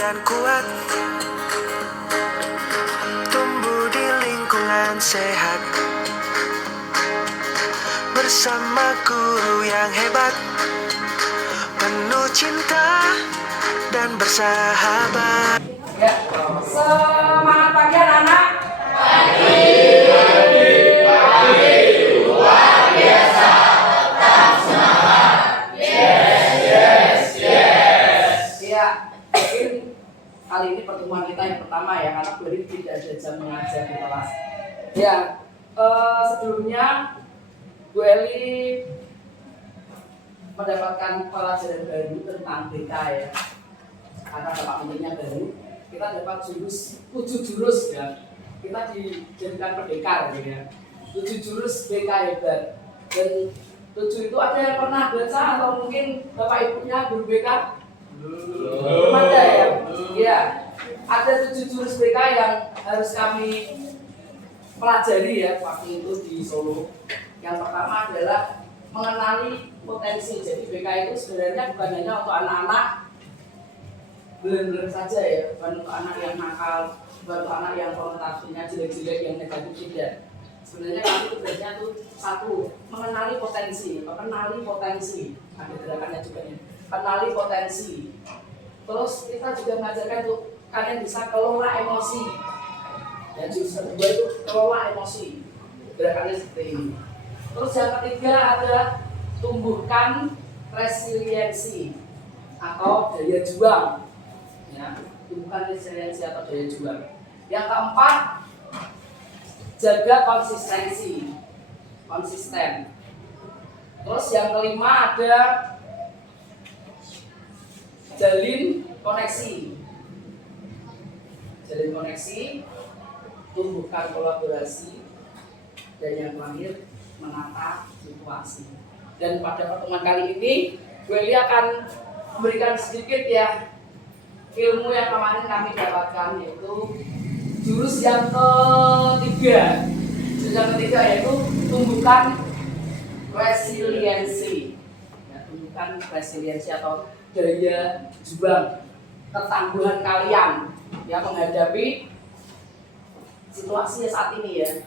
dan kuat, tumbuh di lingkungan sehat, bersama guru yang hebat, penuh cinta dan bersahabat. Ya, semangat pagi anak-anak. Pagi, luar biasa, tetap semangat. Yes. Ya, mungkin kali ini pertemuan kita yang pertama ya, karena beri tidak ada jam mengajar di kelas. Ya, sebelumnya Bu Eli mendapatkan pelajaran baru tentang BK ya, karena Bapak Menterinya baru. Kita dapat 7 jurus ya. Kita dijadikan pendekar gitu ya. 7 jurus BK hebat. Dan 7 itu ada yang pernah baca atau mungkin Bapak Ibunya guru BK? Belum ada ya? Iya. Ada 7 jurus BK yang harus kami pelajari ya waktu itu di Solo. Yang pertama adalah mengenali potensi. Jadi BK itu sebenarnya bukan hanya untuk anak-anak benar-benar saja ya, bukan untuk anak yang nakal, bukan untuk anak yang konotasinya jelek-jelek, yang negatif, tidak. Sebenarnya kami tugasnya tuh satu, mengenali potensi. Ada gerakannya juga ya, kenali potensi. Terus kita juga mengajarkan untuk kalian bisa kelola emosi. Dan jurusan kedua itu kelola emosi. Gerakannya seperti ini. Terus yang ketiga ada tumbuhkan resiliensi atau daya juang. Ya, tumbuhkan resiliensi atau daya juang. Yang keempat, jaga konsisten. Terus yang kelima ada jalin koneksi, tumbuhkan kolaborasi, dan yang terakhir menata situasi. Dan pada pertemuan kali ini, Bu Eli akan memberikan sedikit ya ilmu yang kemarin kami dapatkan, yaitu jurus yang ketiga. Jurus yang ketiga yaitu tumbuhkan resiliensi. Ya, tumbuhkan resiliensi atau daya juang, ketangguhan kalian ya menghadapi situasi saat ini ya.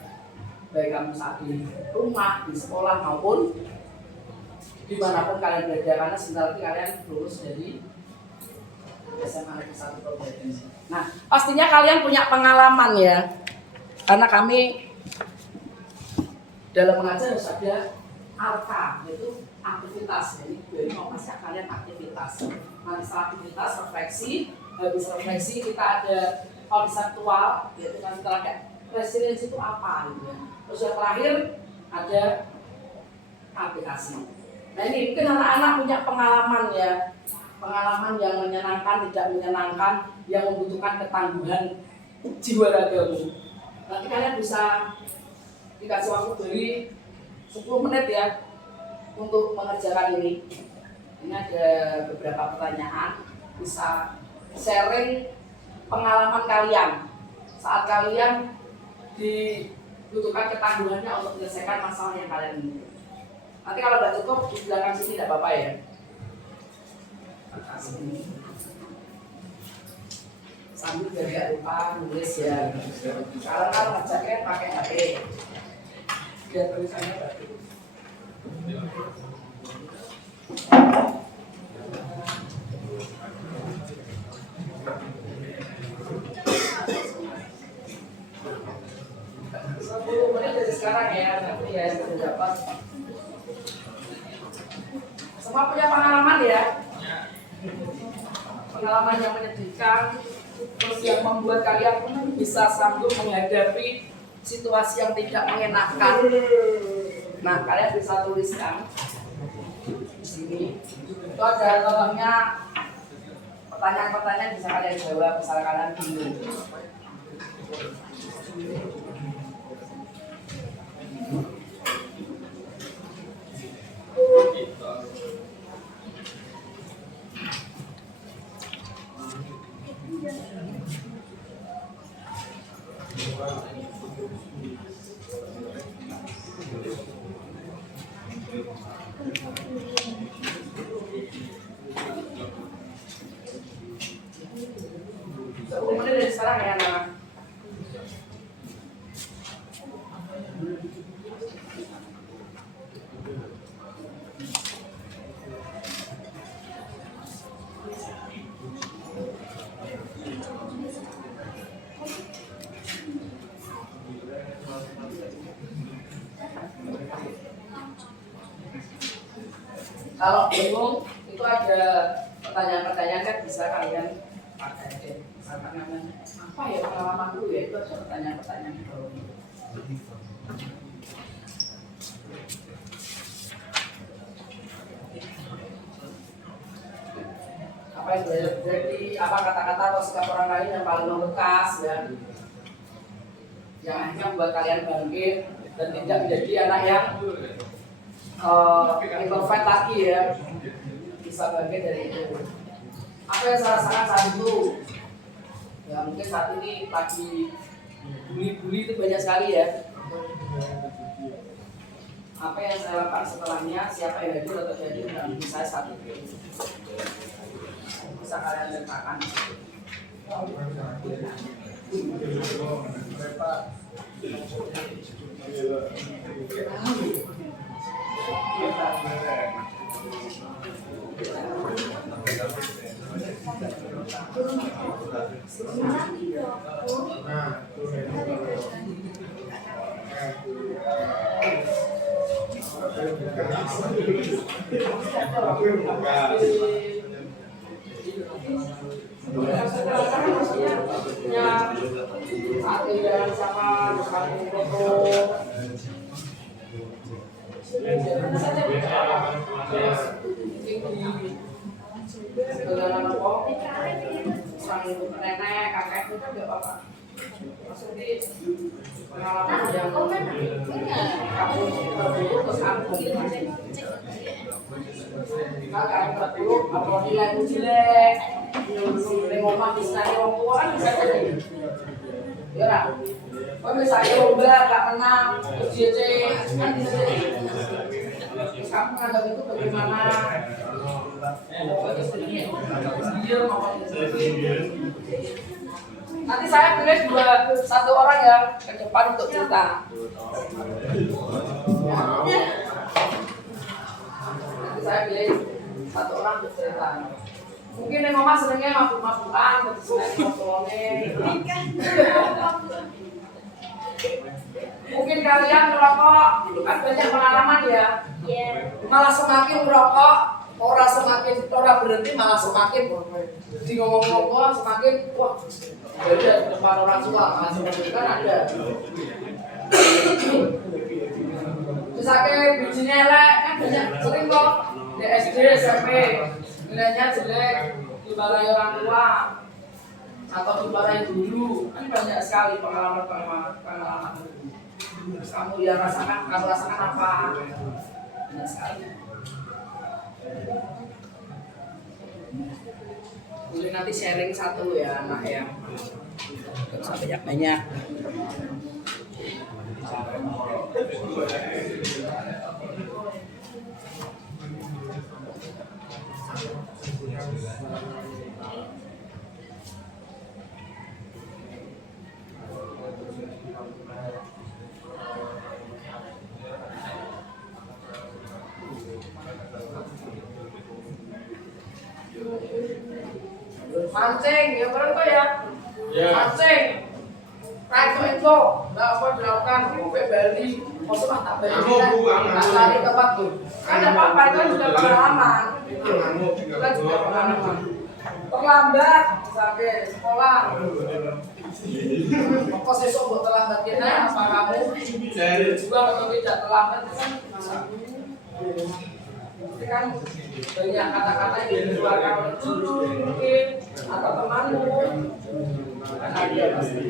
Baik kamu saat di rumah, di sekolah maupun dimanapun kalian berada, karena sebentar lagi kalian lulus dari SMA Negeri 1 Provinsi. Nah, pastinya kalian punya pengalaman ya, karena kami dalam mengajar harus ada ARKA, yaitu aktivitas. Jadi gue mau kasih kalian aktivitas. Nanti setelah aktivitas refleksi, habis refleksi kita ada konseptual, yaitu nanti terakhir resiliensi itu apa gitu ya. Terus yang terakhir ada aplikasi. Nah ini mungkin anak-anak punya pengalaman ya, pengalaman yang menyenangkan, tidak menyenangkan, yang membutuhkan ketangguhan jiwa ragamu. Nanti kalian bisa dikasih waktu dari 10 menit ya untuk mengerjakan ini. Ini ada beberapa pertanyaan, bisa sharing pengalaman kalian saat kalian dibutuhkan ketangguhannya untuk menyelesaikan masalah yang kalian miliki. Nanti kalau nggak cukup di belakang sini tidak apa-apa ya. Sambil jangan lupa nulis ya. Kalau ngerjakan pakai HP, biar tulisannya bagus. Dari sekarang ya, nanti ya sudah dapat. Semua punya pengalaman ya, pengalaman yang menyedihkan, terus yang membuat kalian bisa sanggup menghadapi situasi yang tidak mengenakan. Nah, kalian bisa tuliskan di sini. Itu ada contohnya pertanyaan-pertanyaan bisa kalian jawab, misalnya kalian bingung. 10 menit dari sekarang ya anak. Kalau bingung itu ada pertanyaan-pertanyaan kan bisa kalian pakai deh. Misalkan namanya apa ya pengalaman dulu ya, itu ada pertanyaan-pertanyaan di bawah. Apa yang jadi apa kata-kata atau sikap orang lain yang paling membekas ya, yang akhirnya membuat kalian bangkit dan tidak menjadi anak yang introvert lagi ya, bisa bangkit dari itu. Apa yang saya rasakan saat itu? Ya mungkin saat ini lagi bully-bully itu banyak sekali ya. Apa yang saya lakukan setelahnya, siapa yang hadir atau hadir dalam hidup saya saat itu? Bisa kalian ceritakan. Nenek, kakek itu kan nggak apa-apa. Maksudnya pengalaman yang kamu terburuk terus aku kakak terburuk atau nilai jelek, ngomong istilahnya orang tua kan bisa jadi. Ya lah, kalau misalnya lomba nggak menang, UJC kan bisa jadi. Kamu menganggap itu bagaimana? Nanti saya pilih satu orang yang ke depan untuk cerita. Nanti saya pilih satu orang untuk cerita. Mungkin yang mama senengnya mabuk-mabukan, mungkin kalian merokok itu kan banyak pengalaman ya. Malah semakin merokok, orang berhenti malah semakin di ngomong-ngomong semakin wah jadi di depan orang tua kan ada. Misalnya bijinya elek kan banyak sering kok di SD SMP nilainya jelek dimarahi orang tua atau dimarahi guru kan banyak sekali pengalaman. Kamu yang rasakan apa? Banyak sekali. Boleh nanti sharing satu ya anak ya. Sampai banyak. Mancing, ya benar kok ya? Mancing. Itu nggak apa dilakukan sampai Bali, maksudnya tak Bali kan lari tempat tuh. Kan apa itu kan juga pengalaman. Itu kan juga pengalaman. Terlambat sampai sekolah. Kok sesok buat terlambat kita apa kamu juga atau tidak terlambat kan bisa. Itu kan banyak kata-kata yang dikeluarkan oleh guru mungkin atau temanmu kan ada pasti.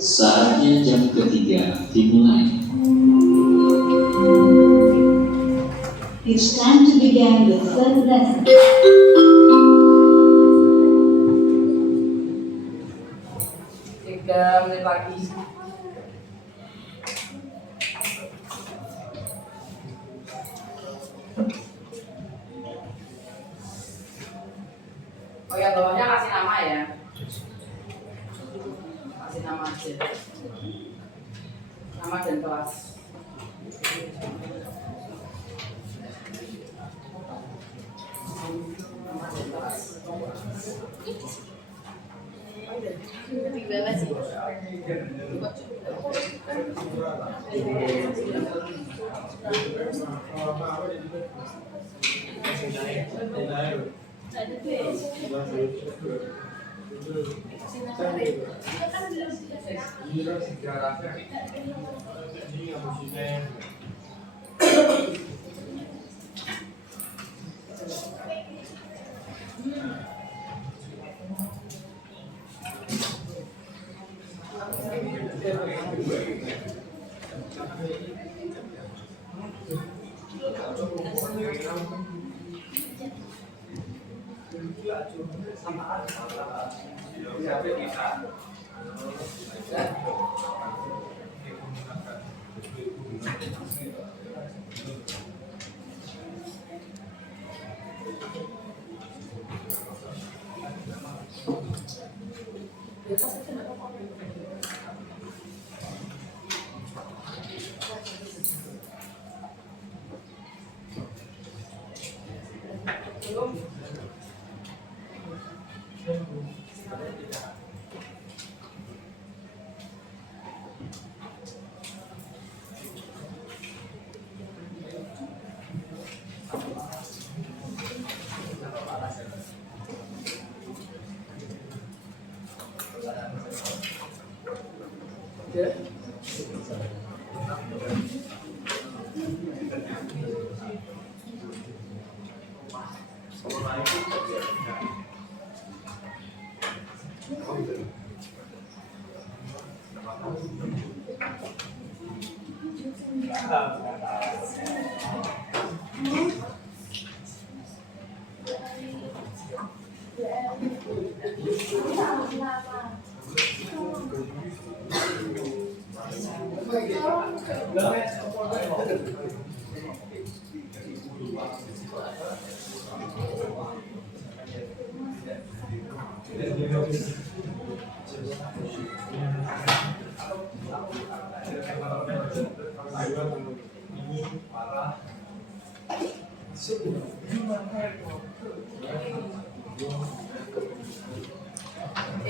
Saatnya jam ketiga dimulai. It's time to begin the third lesson. Tiga menit lagi. Oh ya, bawahnya kasih nama ya. Kasih nama aja. Nama dan kelas. Nama dan kelas. Di bawah sih.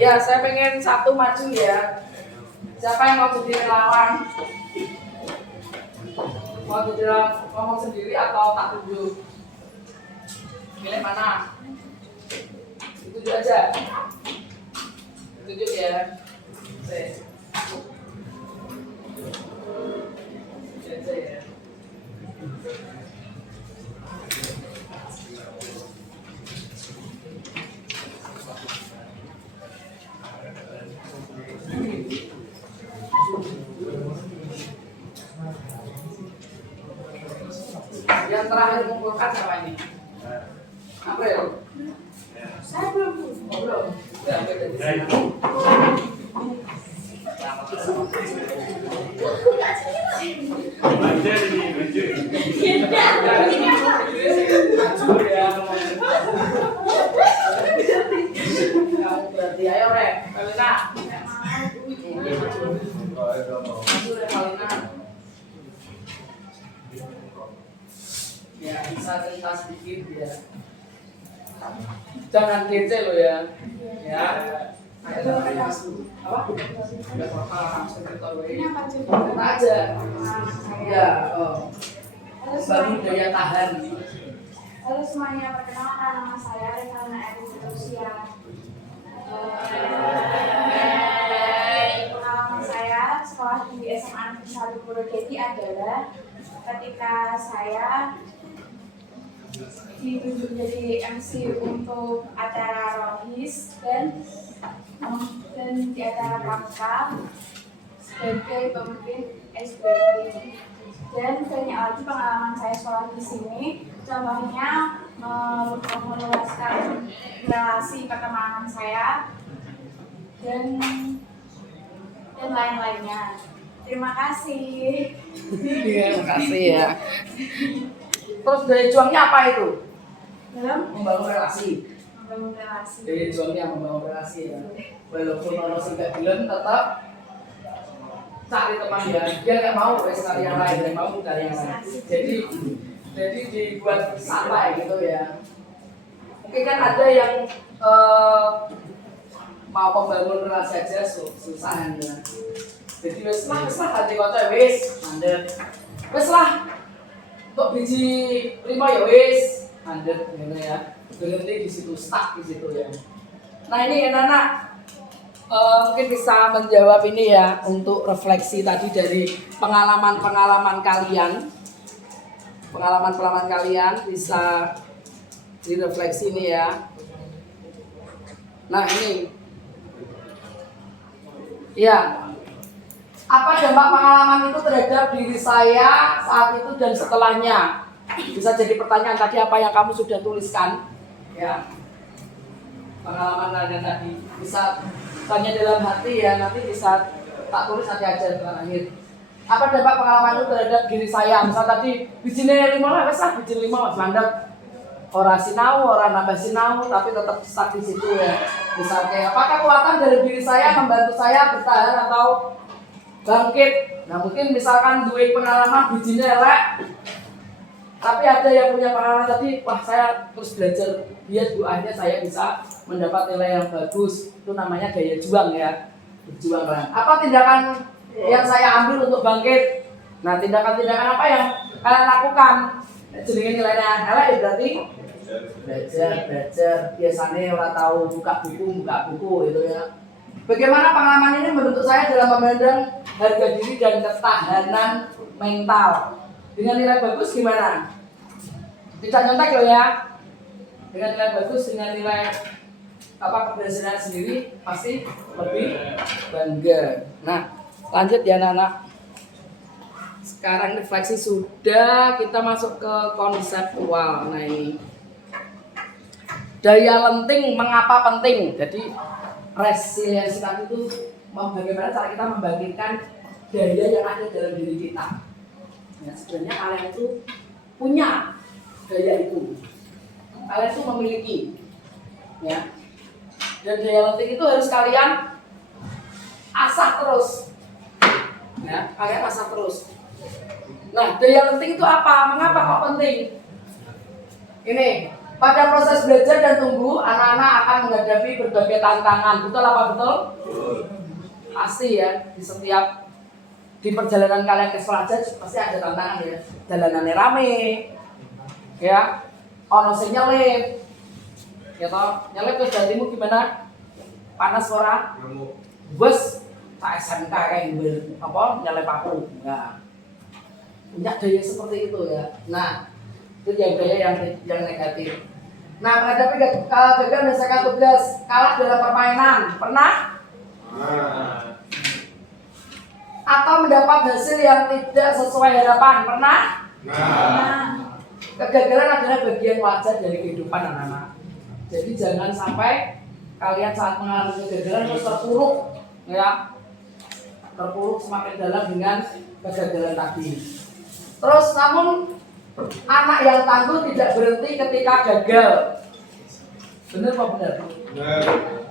Ya, saya pengen satu maju ya. Siapa yang mau jadi relawan? Mau jadi ngomong sendiri atau tak tunjuk? Pilih mana? Tunjuk aja. Tunjuk ya. Tunjuk aja ya. Yang terakhir mengumpulkan siapa ini? April? Saya belum. Oh, belum? Ya, beda di sini. Berarti ayo Rek, Kalina. Maju Rek, Kalina. Ya, bisa cerita sedikit ya. Jangan kece lo ya. Ya. Apa? Enggak apa-apa, cerita aja. Ya, oh. Bangun daya tahan. Halo semuanya, perkenalkan nama saya Rekalina Erusia. Pengalaman saya sekolah di SMA Negeri 1 Purwodadi adalah ketika saya ditunjuk jadi MC untuk acara Rohis dan di acara Pramuka sebagai pemimpin SBY. Dan banyak lagi pengalaman saya sekolah di sini. Contohnya meluaskan relasi pertemanan saya dan lain-lainnya. Terima kasih. Terima kasih ya. Terus dari juangnya apa itu? Membangun relasi. Membangun relasi. Dari juangnya membangun relasi ya. Walaupun orang tidak bilang tetap cari teman dia nggak mau cari yang lain, dia mau cari yang lain. Jadi dibuat santai gitu ya. Mungkin kan ada yang mau membangun relasi aja susah ya. Jadi wes lah hati kocok wes mandek. Wes lah untuk biji 5 ya wes mandek gitu ya. Berhenti di situ, stuck di situ ya. Nah ini anak-anak mungkin bisa menjawab ini ya untuk refleksi tadi dari pengalaman-pengalaman kalian. Pengalaman-pengalaman kalian bisa direfleksi ini ya. Nah ini, ya, apa dampak pengalaman itu terhadap diri saya saat itu dan setelahnya? Bisa jadi pertanyaan tadi apa yang kamu sudah tuliskan, ya. Pengalaman kalian tadi bisa tanya dalam hati ya, nanti bisa tak tulis nanti aja terakhir. Apa dampak pengalaman itu terhadap diri saya? Misal tadi bijine 5 lah, wes lah bijin 5 Mas mandek. Ora sinau, ora nambah sinau, tapi tetap stuck di situ ya. Misalnya, apakah kekuatan dari diri saya membantu saya bertahan atau bangkit? Nah mungkin misalkan duit pengalaman bijine elek, tapi ada yang punya pengalaman tadi, wah saya terus belajar, biar doanya saya bisa mendapat nilai yang bagus. Itu namanya daya juang ya, berjuang kan. Apa tindakan yang saya ambil untuk bangkit? Nah tindakan-tindakan apa yang kalian lakukan? Jenenge nilainya elek berarti belajar biasanya orang tahu buka buku gitu ya. Bagaimana pengalaman ini membentuk saya dalam memandang harga diri dan ketahanan mental? Dengan nilai bagus gimana? Tidak nyontek loh ya. Dengan nilai bagus, dengan nilai keberhasilan sendiri pasti lebih bangga. Nah, lanjut ya anak-anak. Sekarang refleksi sudah, kita masuk ke konseptual. Nah ini daya lenting mengapa penting? Jadi resiliensi tadi itu bagaimana cara kita membangkitkan daya yang ada dalam diri kita. Ya, sebenarnya kalian itu punya daya itu, kalian itu memiliki, ya. Dan daya lenting itu harus kalian asah terus, ya. Kalian asah terus. Nah, daya lenting itu apa? Mengapa kok penting? Ini. Pada proses belajar dan tumbuh, anak-anak akan menghadapi berbagai tantangan. Betul apa betul? Pasti ya, di perjalanan kalian ke sekolah aja pasti ada tantangan ya. Jalanannya rame, ya. Ono sing nyelip, ya toh. Nyelip ke jatimu gimana? Panas ora? Bus tak SMK kayak nyelip aku. Nah, punya daya seperti itu ya. Nah, itu daya yang negatif. Nah, menghadapi gagal menyelesaikan tugas, kalah dalam permainan, pernah? Atau mendapat hasil yang tidak sesuai harapan, pernah? Kegagalan adalah bagian wajar dari kehidupan anak-anak. Jadi jangan sampai kalian saat mengalami kegagalan terus terpuruk, ya, terpuruk semakin dalam dengan kegagalan tadi. Terus namun anak yang tangguh tidak berhenti ketika gagal. Benar apa benar? Benar.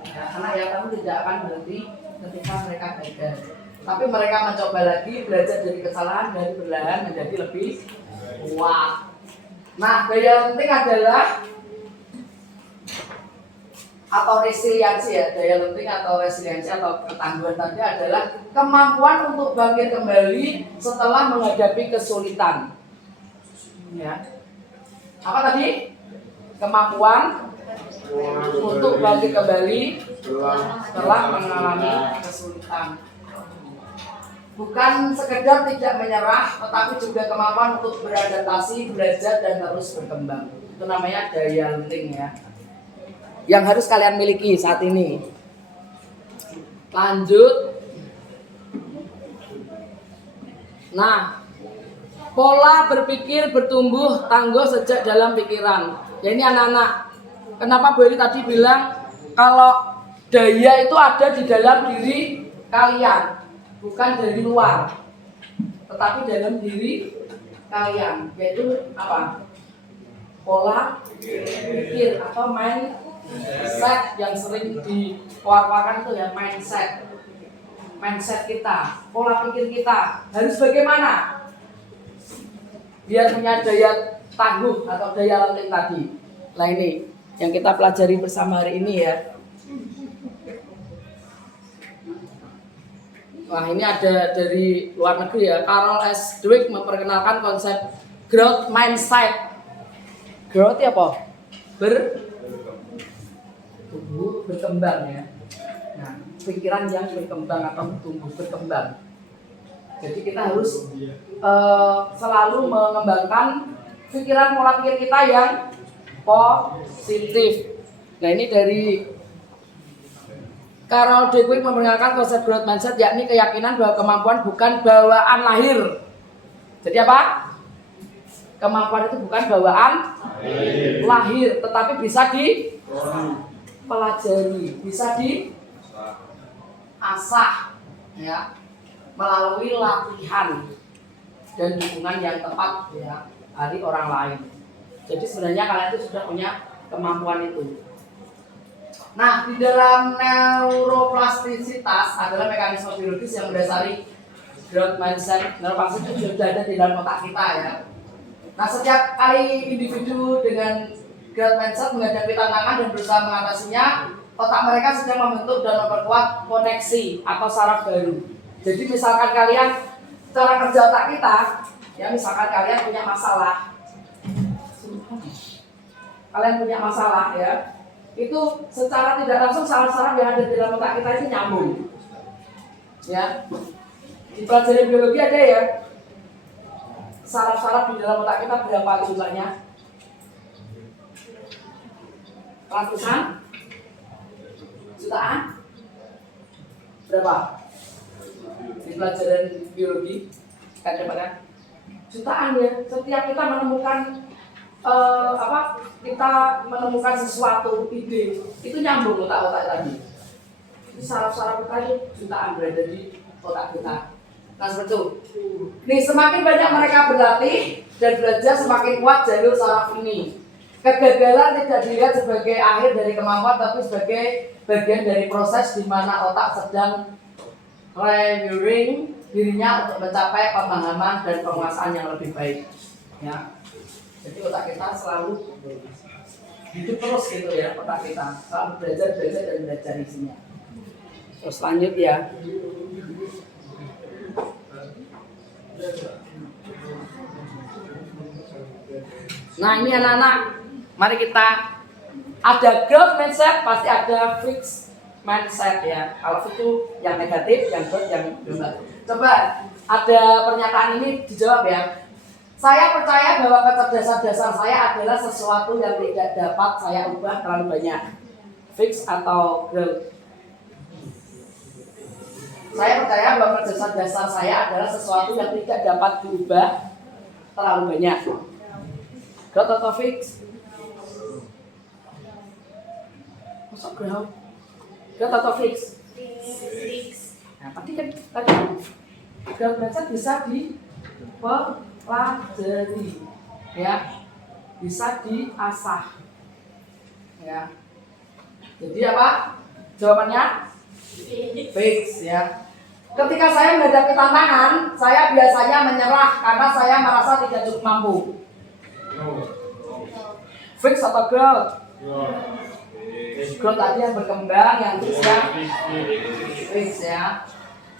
Ya, anak yang tangguh tidak akan berhenti ketika mereka gagal. Tapi mereka mencoba lagi, belajar dari kesalahan dan perlahan menjadi lebih kuat. Nah, daya lenting adalah atau resiliensi ya, daya lenting atau resiliensi atau ketangguhan tadi adalah kemampuan untuk bangkit kembali setelah menghadapi kesulitan. Ya. Apa tadi? Kemampuan untuk bangkit kembali setelah mengalami kesulitan. Bukan sekedar tidak menyerah, tetapi juga kemampuan untuk beradaptasi, belajar dan terus berkembang. Itu namanya daya lenting ya. Yang harus kalian miliki saat ini. Lanjut. Nah, pola berpikir bertumbuh tangguh sejak dalam pikiran. Ya ini anak-anak. Kenapa Bu Eri tadi bilang kalau daya itu ada di dalam diri kalian, bukan dari luar, tetapi dalam diri kalian. Yaitu apa? Pola pikir atau mindset yang sering dikeluarkan itu ya, mindset kita, pola pikir kita harus bagaimana biar punya daya tangguh atau daya lenting tadi. Nah ini yang kita pelajari bersama hari ini ya. Wah ini ada dari luar negeri ya. Carol S. Dweck memperkenalkan konsep growth mindset. Growth ya apa? tumbuh berkembang ya. Nah, pikiran yang berkembang atau tumbuh berkembang. Jadi kita harus selalu mengembangkan pikiran pola pikir kita yang positif. Nah, ini dari Carol Dweck memperkenalkan konsep growth mindset, yakni keyakinan bahwa kemampuan bukan bawaan lahir. Jadi apa? Kemampuan itu bukan bawaan lahir, tetapi bisa dipelajari, bisa diasah, ya, melalui latihan dan dukungan yang tepat ya dari orang lain. Jadi sebenarnya kalian itu sudah punya kemampuan itu. Nah, di dalam neuroplastisitas adalah mekanisme biologis yang mendasari growth mindset. Neuroplastik itu sudah ada di dalam otak kita ya. Nah, setiap kali individu dengan growth mindset menghadapi tantangan dan berusaha mengatasinya, otak mereka sedang membentuk dan memperkuat koneksi atau saraf baru. Jadi misalkan kalian cara kerja otak kita, ya misalkan kalian punya masalah, ya, itu secara tidak langsung saraf-saraf yang ada di dalam otak kita itu nyambung. Ya, di pelajaran biologi ada ya, saraf-saraf di dalam otak kita berapa jumlahnya? Ratusan? Jutaan? Berapa? Di pelajaran biologi kadang-kadang jutaan ya. Setiap kita menemukan kita menemukan sesuatu ide itu nyambung otak-otak tadi. Ini saraf-saraf kita itu jutaan berada di otak kita. Nah seperti itu. Nih semakin banyak mereka berlatih dan belajar, semakin kuat jalur saraf ini. Kegagalan tidak dilihat sebagai akhir dari kemampuan, tapi sebagai bagian dari proses di mana otak sedang rewiring dirinya untuk mencapai pemahaman dan penguasaan yang lebih baik. Ya. Jadi otak kita selalu hidup terus gitu ya, otak kita selalu belajar dan belajar isinya. Terus lanjut ya. Nah ini anak-anak, mari kita ada growth mindset, pasti ada fixed mindset ya. Kalau itu yang negatif, yang growth, yang berubah. Coba ada pernyataan ini dijawab ya. Saya percaya bahwa kecerdasan dasar saya adalah sesuatu yang tidak dapat saya ubah terlalu banyak. Fix atau growth? Saya percaya bahwa kecerdasan dasar saya adalah sesuatu yang tidak dapat diubah terlalu banyak. Growth atau fix? Masuk growth? Growth atau fix? Fix. Nah, tadi growth mindset bisa dipelajari, ya, bisa diasah, ya. Jadi apa? Jawabannya fix, ya. Ketika saya menghadapi tantangan, saya biasanya menyerah karena saya merasa tidak cukup mampu. Fix atau growth? Growth tadi yang berkembang, yang bisa fix ya.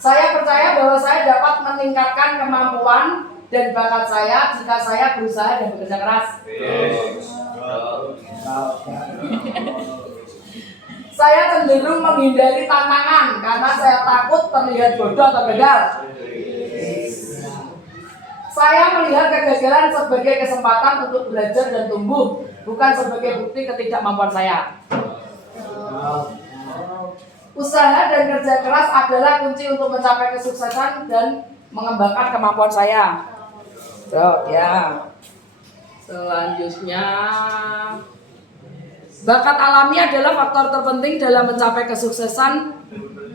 Saya percaya bahwa saya dapat meningkatkan kemampuan dan bakat saya jika saya berusaha dan bekerja keras. Saya cenderung menghindari tantangan karena saya takut terlihat bodoh atau gagal. Saya melihat kegagalan sebagai kesempatan untuk belajar dan tumbuh, bukan sebagai bukti ketidakmampuan saya. Usaha dan kerja keras adalah kunci untuk mencapai kesuksesan dan mengembangkan kemampuan saya. Ya. Selanjutnya, bakat alami adalah faktor terpenting dalam mencapai kesuksesan.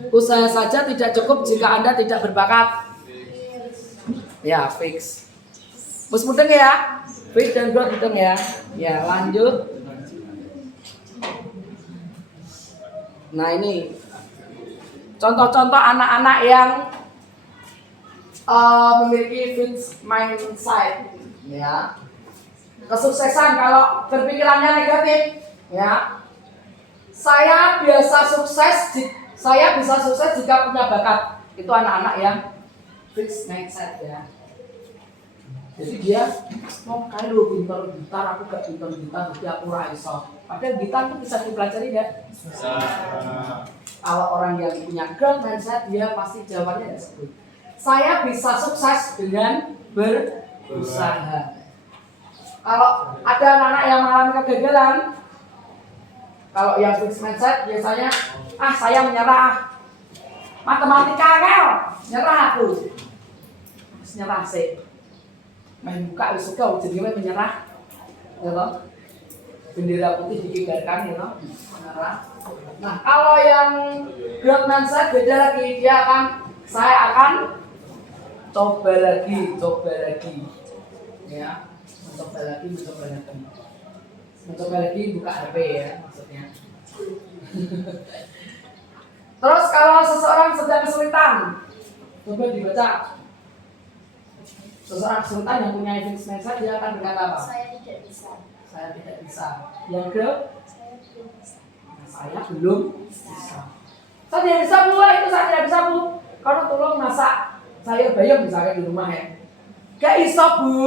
Usaha saja tidak cukup jika Anda tidak berbakat. Ya, fix. Mus mudeng ya. Fix dan growth mudeng ya. Ya, lanjut. Nah, ini contoh-contoh anak-anak yang memiliki fixed mindset, ya. Kesuksesan kalau berpikirannya negatif, ya. Saya bisa sukses jika punya bakat. Itu anak-anak yang fixed mindset, ya. Jadi dia mau kayak lu pintar gitar, aku gak pintar gitar, jadi aku ora iso. Padahal gitar itu bisa dipelajari ya. Kalau orang yang punya growth mindset, dia pasti jawabannya ada seperti saya bisa sukses dengan berusaha. Kalau ada anak yang mengalami kegagalan, kalau yang fixed mindset biasanya saya menyerah. Matematika angel, nyerah aku. Nyerah sih. Main buka wis suka jadi menyerah. Ya toh? Bendera putih dikibarkan ya toh. Menyerah. Nah, kalau yang growth mindset beda lagi, dia saya akan coba lagi. Ya, mencoba lagi. Mencoba lagi buka HP ya maksudnya. Terus kalau seseorang sedang kesulitan, coba dibaca. Seseorang kesulitan yang punya fixed mindset, dia akan berkata apa? Saya tidak bisa. Saya tidak bisa. Yang ke? Saya belum bisa. Saya belum bisa. Saya tidak bisa bu, itu saya tidak bisa bu. Karena tolong masak sayur bayam misalnya di rumah ya. Gak iso bu,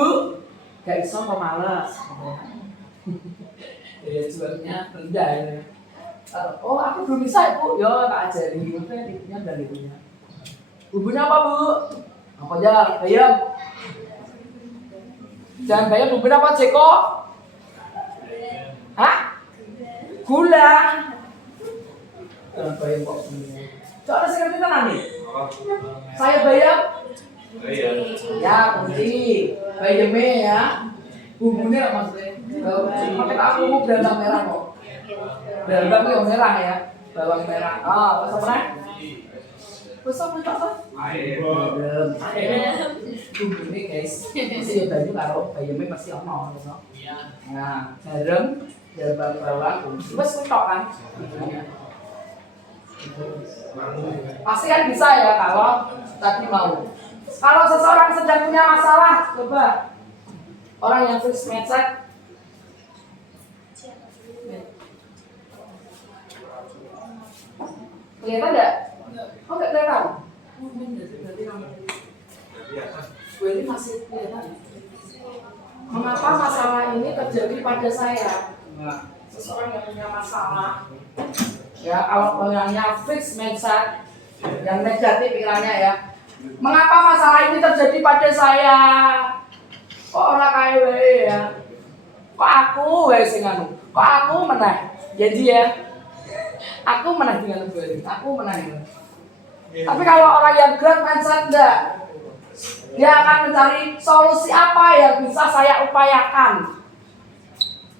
gak iso pemalas. Ya jualnya rendah ya. Oh aku belum bisa ibu, ya tak ajari. Maksudnya ibunya dari ibunya. Bumbunya apa bu? Apa aja? Bayam. Jangan bayam, bumbunya apa Ceko? Hah? Gula. Bayam kok bumbunya. Coba saya ngerti tenan nih. Saya bayam. Ya kunci. Bayamnya ya. Bumbunya maksudnya. Pakai aku mau berambang merah kok. Berambang yang merah ya. Bawang merah. Apa namanya? Besok minta apa? Ayam. Bumbunya guys. Masih banyu karo bayamnya pasti ono gitu. Nah, garam, bawang, wes kutok kan. Pasti kan bisa ya kalau tadi mau. Kalau seseorang sedang punya masalah, coba orang yang fixed mindset. Kelihatan enggak? Oh, enggak kelihatan. Gue ini masih kelihatan. Mengapa masalah ini terjadi pada saya? Seseorang yang punya masalah, ya kalau orangnya fixed mindset, yang negatif pikirannya ya. Mengapa masalah ini terjadi pada saya? Kok orang kaya wae ya? Kok aku wae sing anu? Kok aku menang? Jadi ya, aku menang dengan gue. Aku menang. Tapi kalau orang yang growth mindset enggak, dia akan mencari solusi apa yang bisa saya upayakan.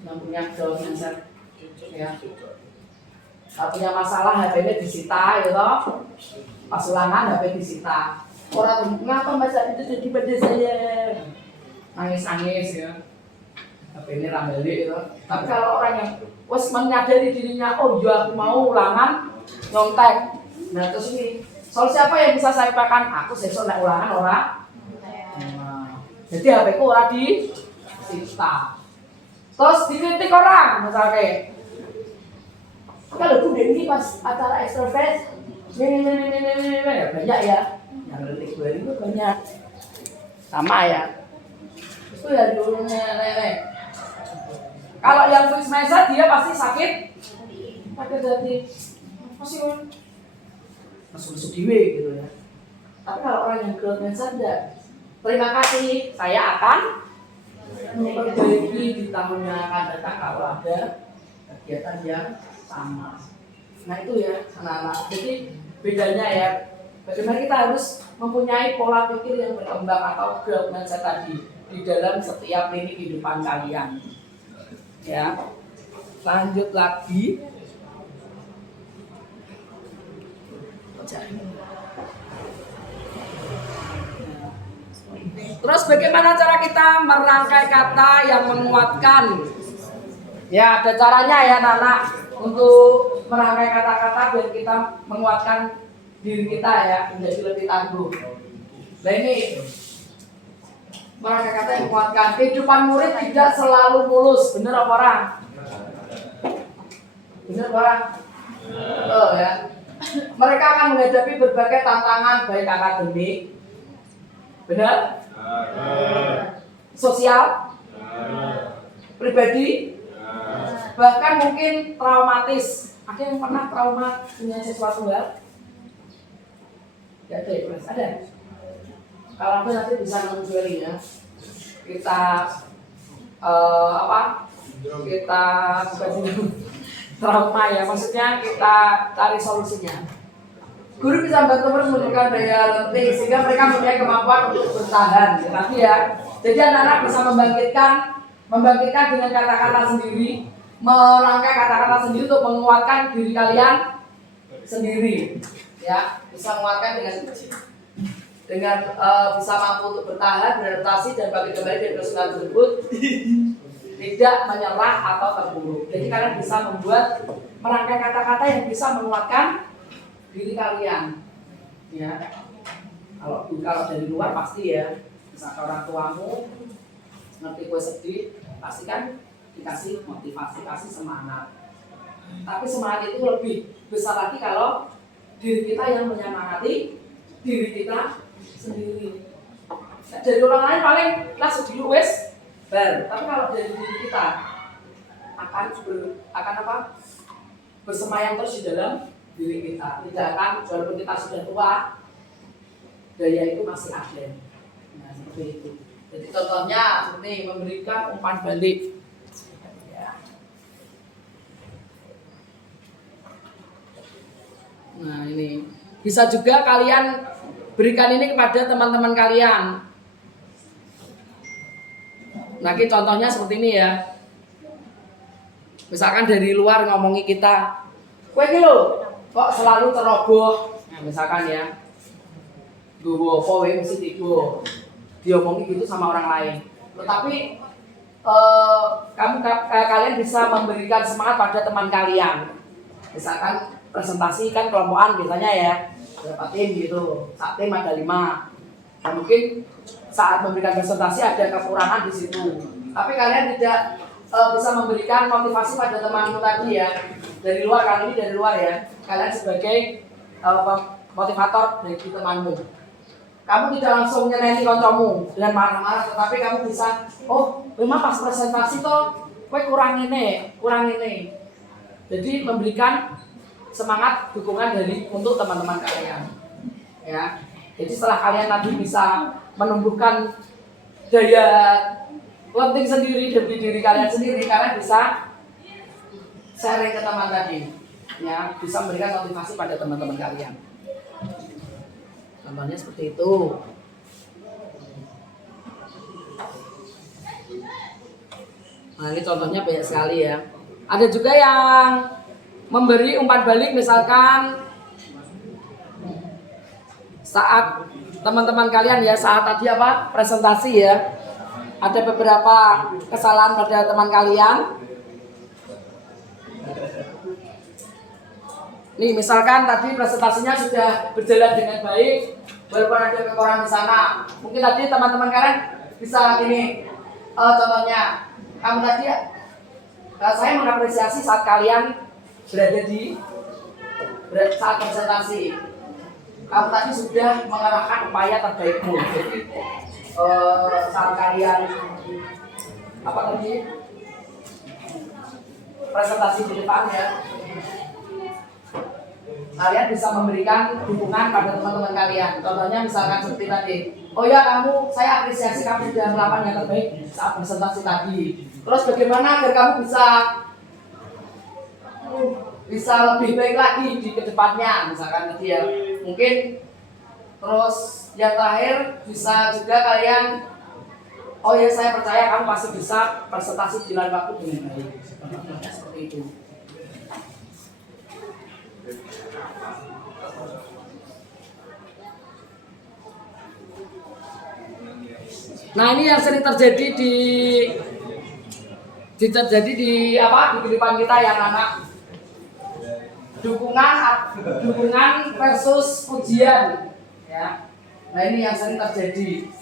Yang punya growth mindset, ya. Kalau punya masalah HP-nya disita, ya toh. Pas ulangan HP disita. Orang ngapa masa itu jadi pada saya? Nangis-nangis ya. HP-nya rambali itu. Tapi kalau orang yang menyadari dirinya, oh iya aku mau ulangan, nyontek. Nah terus ini solusi apa yang bisa saya upayakan? Aku sesuk nek ulangan ora. Jadi HP ku ora disita. Terus dikritik orang misalnya. Kalau tuh ini pas acara extrovert, banyak ya. Yang kritik gue itu banyak. Sama ya. Itu ya dulunya nenek. Kalau yang fixed mindset dia pasti sakit. Pakai hati. Masuk diwe gitu ya. Tapi kalau orang yang growth mindset enggak. Terima kasih, saya akan memperbaiki di tahun yang akan datang kalau ada kegiatan yang sama. Nah itu ya anak-anak. Jadi bedanya ya, bagaimana kita harus mempunyai pola pikir yang berkembang atau growth mindset tadi di dalam setiap lini kehidupan kalian. Ya, lanjut lagi. Terus bagaimana cara kita merangkai kata yang menguatkan? Ya ada caranya ya anak-anak untuk merangkai kata-kata biar kita menguatkan diri kita ya menjadi lebih tangguh. Nah ini merangkai kata yang menguatkan. Kehidupan murid tidak selalu mulus, benar apa orang? Benar orang? Betul ya. Mereka akan menghadapi berbagai tantangan baik akademik, benar? sosial, pribadi, bahkan mungkin traumatis. Ada yang pernah trauma punya sesuatu hal? Ya ada ya, ada. Kalau aku nanti bisa menjuali ya. Kita kita bukan trauma ya, maksudnya kita cari solusinya. Guru bisa bantu terus memberikan daya lenting sehingga mereka mempunyai kemampuan untuk bertahan. Tapi ya, jadi anak-anak bisa membangkitkan dengan kata-kata sendiri, merangkai kata-kata sendiri untuk menguatkan diri kalian sendiri. Ya, bisa menguatkan dengan bisa mampu untuk bertahan, beradaptasi dan bangkit kembali dari kesulitan tersebut, tidak menyerah atau terpuruk. Jadi kalian bisa merangkai kata-kata yang bisa menguatkan diri kalian. Ya, kalau dari luar pasti ya, misalkan orang tuamu ngerti gue sedih, pasti kan dikasih motivasi, kasih semangat. Tapi semangat itu lebih besar lagi kalau diri kita yang menyemangati diri kita sendiri. Nah, dari orang lain paling langsung dulu wes bar. Tapi kalau dari diri kita akan bersemayam terus di dalam diri kita. Tidak akan, walaupun kita sudah tua, daya itu masih ada. Nah, seperti itu. Jadi contohnya seperti memberikan umpan balik. Ya. Nah ini bisa juga kalian berikan ini kepada teman-teman kalian. Nah ini contohnya seperti ini ya. Misalkan dari luar ngomongi kita, kowe iki lho kok selalu ceroboh. Nah, misalkan ya, gue kowe mesti tigo. Diomongi gitu sama orang lain. Tetapi kalian bisa memberikan semangat pada teman kalian. Misalkan presentasi kan kelompokan biasanya ya, berapa tim gitu. Saat tim ada 5. Nah, mungkin saat memberikan presentasi ada kekurangan di situ. Tapi kalian tidak bisa memberikan motivasi pada temanmu tadi ya. Dari luar, kali ini dari luar ya. Kalian sebagai motivator dari temanmu. Kamu tidak langsung nyeneni kancamu dengan marah-marah, tetapi kamu bisa, oh, memang pas presentasi toh, kowe kurang ini. Jadi memberikan semangat dukungan untuk teman-teman kalian. Ya. Jadi setelah kalian nanti bisa menumbuhkan daya lenting sendiri dari diri kalian sendiri, kalian bisa sharing ke teman tadi. Ya, bisa memberikan motivasi pada teman-teman kalian. Contohnya seperti itu. Nah ini contohnya banyak sekali ya. Ada juga yang memberi umpan balik, misalkan saat teman-teman kalian ya, saat tadi presentasi ya, ada beberapa kesalahan pada teman kalian. Nih misalkan tadi presentasinya sudah berjalan dengan baik, walaupun ada kekurangan di sana. Mungkin tadi teman-teman kalian bisa ini, contohnya, kamu tadi saya mengapresiasi saat kalian berada di saat presentasi. Kamu tadi sudah mengerahkan upaya terbaikmu. Jadi saat kalian presentasi di depan ya, kalian bisa memberikan dukungan pada teman-teman kalian. Contohnya misalkan seperti tadi, oh ya saya apresiasi kamu sudah melakukan yang terbaik saat presentasi tadi. Terus bagaimana agar kamu bisa lebih baik lagi di kedepannya, misalkan tadi ya. Mungkin terus yang terakhir bisa juga kalian, oh ya saya percaya kamu pasti bisa presentasi di lain waktu dengan baik. Contohnya seperti itu. Nah ini yang sering terjadi di kehidupan kita ya anak. Dukungan versus pujian ya. Nah ini yang sering terjadi.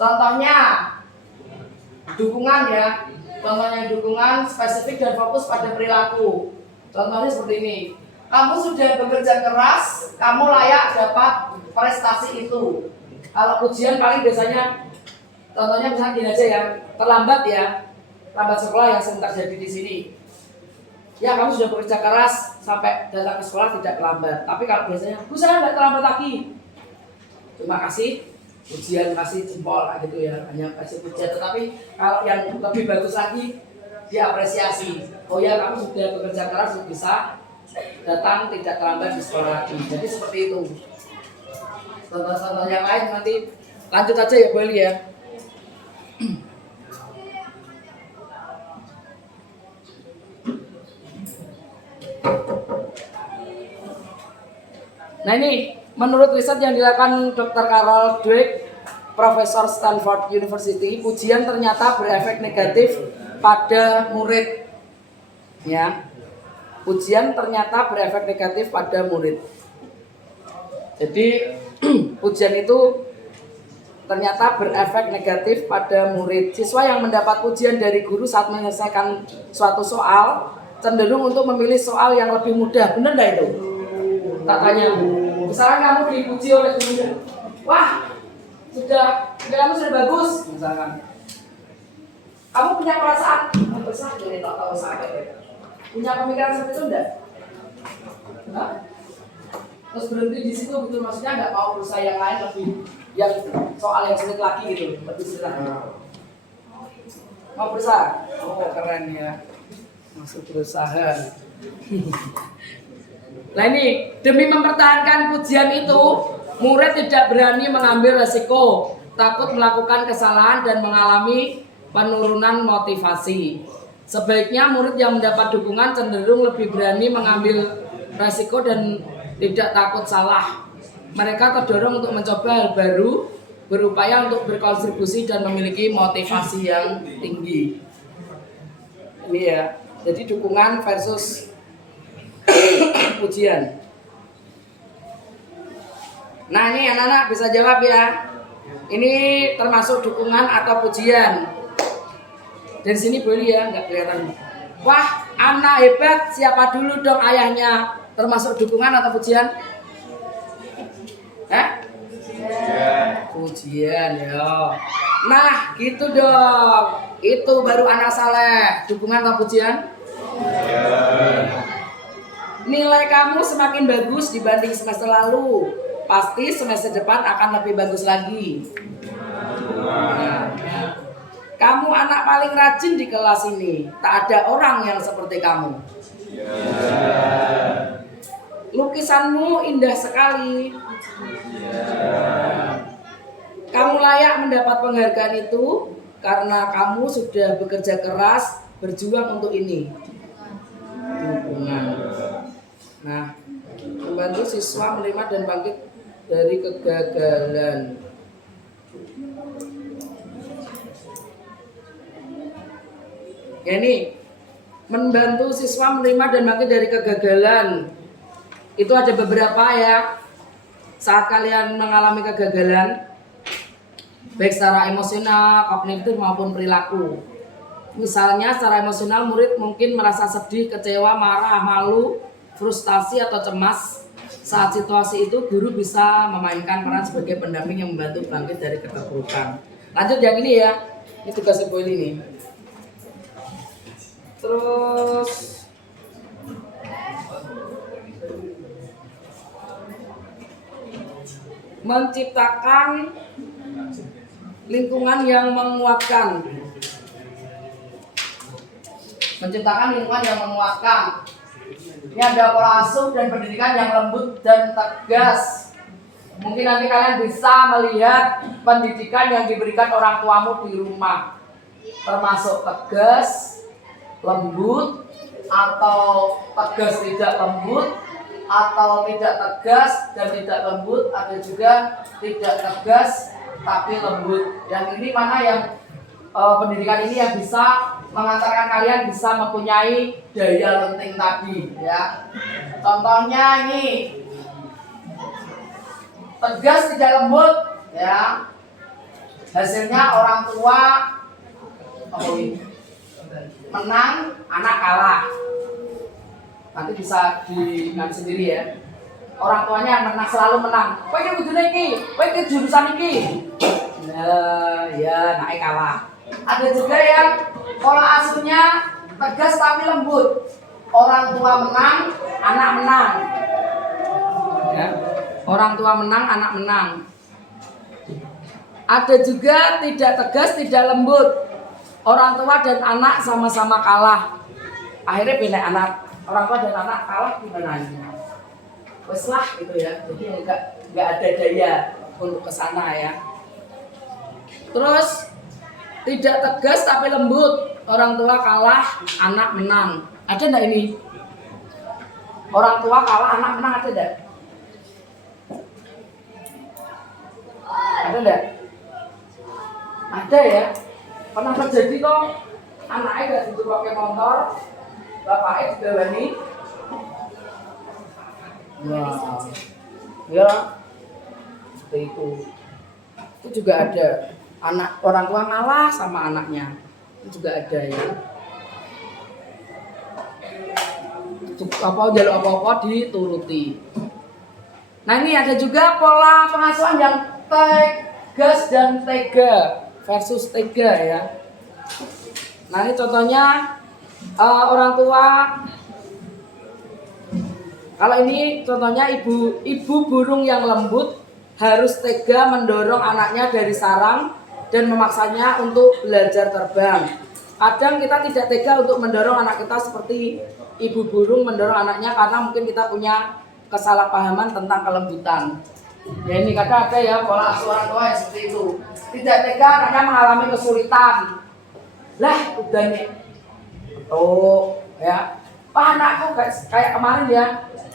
Contohnya dukungan ya. Contohnya dukungan spesifik dan fokus pada perilaku. Contohnya seperti ini. Kamu sudah bekerja keras, kamu layak dapat prestasi itu. Kalau pujian paling biasanya Contohnya misalnya gini aja ya, terlambat sekolah yang sering terjadi di sini. Ya kamu sudah bekerja keras sampai datang ke sekolah tidak terlambat. Tapi kalau biasanya, Bu saya nggak terlambat lagi. Cuma kasih pujian, kasih jempol kayak gitu ya, hanya kasih pujian. Tetapi kalau yang lebih bagus lagi, diapresiasi. Oh ya kamu sudah bekerja keras untuk bisa datang tidak terlambat di sekolah lagi. Jadi seperti itu. Contoh-contoh yang lain nanti lanjut aja ya boleh ya. Nah ini menurut riset yang dilakukan Dr. Carol Dweck, Profesor Stanford University, pujian ternyata berefek negatif pada murid. Ya, pujian ternyata berefek negatif pada murid. Jadi pujian itu ternyata berefek negatif pada murid. Siswa yang mendapat pujian dari guru saat menyelesaikan suatu soal cenderung untuk memilih soal yang lebih mudah. Benar nggak itu? Tak tanya, misalkan kamu dipuji oleh guru, wah kamu sudah bagus, misalkan. Kamu punya perasaan, besar jadi tak tahu sampai. Punya pemikiran seperti itu enggak? Hah? Terus berhenti di situ gitu, maksudnya nggak mau berusaha yang lain lebih, yang soal yang sulit lagi gitu, lebih sulit lagi. Mau berusaha? Oh keren ya, masuk berusaha. Nah ini, demi mempertahankan pujian itu, murid tidak berani mengambil resiko, takut melakukan kesalahan dan mengalami penurunan motivasi. Sebaiknya murid yang mendapat dukungan cenderung lebih berani mengambil resiko dan tidak takut salah. Mereka terdorong untuk mencoba hal baru, berupaya untuk berkontribusi dan memiliki motivasi yang tinggi. Ini ya, jadi dukungan versus pujian. Nah ini anak-anak bisa jawab ya. Ini termasuk dukungan atau pujian. Dari sini boleh ya, nggak kelihatan. Wah anak hebat, siapa dulu dong ayahnya? Termasuk dukungan atau pujian? Pujian ya. Nah gitu dong. Itu baru anak saleh. Dukungan atau pujian? Nilai kamu semakin bagus dibanding semester lalu, pasti semester depan akan lebih bagus lagi. Nah, kamu anak paling rajin di kelas ini, tak ada orang yang seperti kamu. Lukisanmu indah sekali. Kamu layak mendapat penghargaan itu karena kamu sudah bekerja keras, berjuang untuk ini. Dukungan. Nah, membantu siswa menerima dan bangkit dari kegagalan. Ya ini, membantu siswa menerima dan bangkit dari kegagalan. Itu ada beberapa ya. Saat kalian mengalami kegagalan, baik secara emosional, kognitif maupun perilaku. Misalnya secara emosional murid mungkin merasa sedih, kecewa, marah, malu, frustasi atau cemas. Saat situasi itu guru bisa memainkan peran sebagai pendamping yang membantu bangkit dari keterpurukan. Lanjut yang ini ya. Ini tugas ibu ini. Terus menciptakan lingkungan yang menguatkan. Menciptakan lingkungan yang menguatkan. Ini ada pola asuh dan pendidikan yang lembut dan tegas. Mungkin nanti kalian bisa melihat pendidikan yang diberikan orang tuamu di rumah, termasuk tegas, lembut, atau tegas tidak lembut, atau tidak tegas dan tidak lembut, ada juga tidak tegas tapi lembut. Yang ini mana yang pendidikan ini yang bisa mengantarkan kalian bisa mempunyai daya lenting tadi ya. Contohnya ini tegas tidak lembut ya. Hasilnya orang tua menang, anak kalah. Nanti bisa diingat sendiri ya. Orang tuanya yang menang selalu menang. Kowe iki kudune iki, kowe iki jurusan iki. Nah, ya naik kalah. Ada juga yang pola asuhnya tegas tapi lembut. Orang tua menang, anak menang. Ya. Orang tua menang, anak menang. Ada juga tidak tegas, tidak lembut. Orang tua dan anak sama-sama kalah. Akhirnya beda anak. Orang tua dan anak kalah gimana ini? Wes lah gitu ya. Jadi enggak ada daya untuk kesana ya. Terus tidak tegas tapi lembut. Orang tua kalah, anak menang. Ada enggak ini? Orang tua kalah, anak menang, ada enggak? Ada enggak? Ada ya. Pernah terjadi kok anaknya gak duduk pakai motor, bapaknya digawani. Wah, ya seperti itu. Itu juga ada. Anak orang tua ngalah sama anaknya. Itu juga ada ya. Jalur apa-apa dituruti. Nah ini ada juga pola pengasuhan yang tegas dan tega versus tega ya. Nah ini contohnya orang tua. Kalau ini contohnya ibu burung yang lembut harus tega mendorong anaknya dari sarang dan memaksanya untuk belajar terbang. Kadang kita tidak tega untuk mendorong anak kita seperti ibu burung mendorong anaknya karena mungkin kita punya kesalahpahaman tentang kelembutan. Ya ini kadang ada ya pola asuh orang tua yang seperti itu. Tidak tega anaknya mengalami kesulitan. Lah udah nih. Oh ya. Pak anakku kayak kemarin ya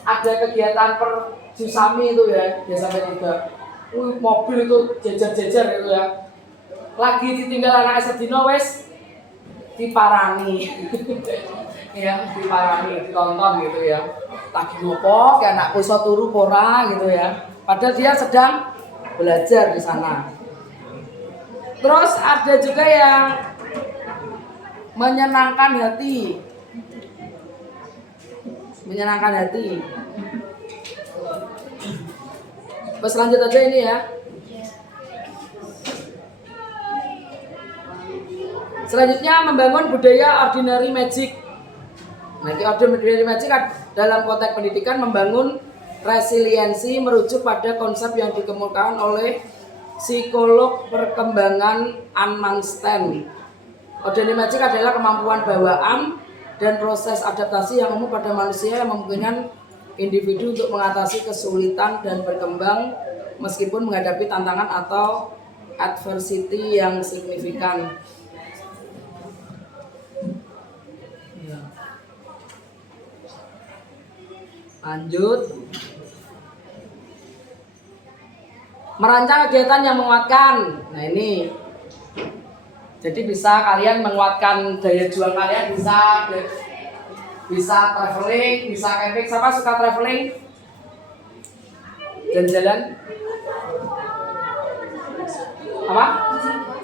ada kegiatan perjusami itu ya biasanya juga. Mobil itu jejer-jejer gitu ya. Lagi ditinggal anak sedino wes diparani. Ya, diparani, ditonton gitu ya. Lagi ngopo, kayak anakku iso turu pora gitu ya. Padahal dia sedang belajar di sana. Terus ada juga yang menyenangkan hati. Menyenangkan hati. Terus lanjut aja ini ya. Selanjutnya membangun budaya ordinary magic. Nanti ordinary magic dalam konteks pendidikan membangun resiliensi merujuk pada konsep yang dikemukakan oleh psikolog perkembangan Ann Manstein. Ordinary magic adalah kemampuan bawaan dan proses adaptasi yang umum pada manusia yang memungkinkan individu untuk mengatasi kesulitan dan berkembang meskipun menghadapi tantangan atau adversity yang signifikan. Lanjut. Merancang kegiatan yang menguatkan. Nah ini. Jadi bisa kalian menguatkan daya juang kalian, bisa traveling, bisa camping. Siapa suka traveling? Jalan-jalan? Apa?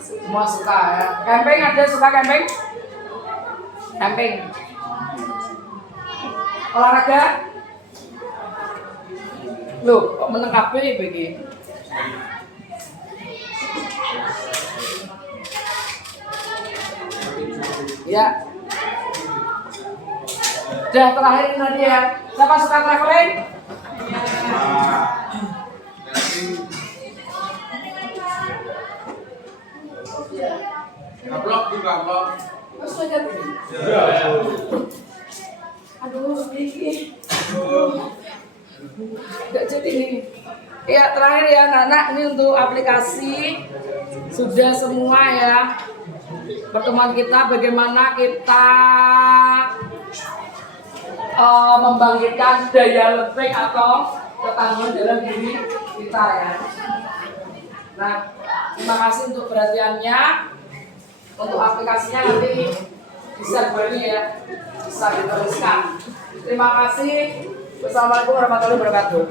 Semua suka ya. Camping, ada suka camping? Camping. Olahraga? Loh, kok meneng kabeh iki? Ya. Udah terakhir ini tadi ya. Siapa suka traveling? Kaplok juga kaplok. Masuk aja nih. Aduh, ini. Enggak jadi nih. Ya terakhir ya anak-anak, ini untuk aplikasi sudah semua ya. Pertemuan kita bagaimana kita membangkitkan daya lebih atau ketangguhan dalam diri kita ya. Nah, terima kasih untuk perhatiannya. Untuk aplikasinya nanti bisa ya, bisa dituliskan. Terima kasih. Wassalamualaikum warahmatullahi wabarakatuh.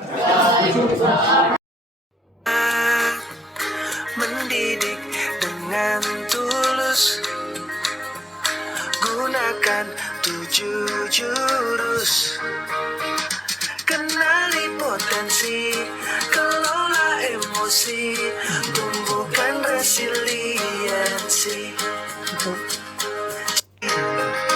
Mendidik dengan tulus, gunakan 7 jurus. Kenali potensi, kelola emosi,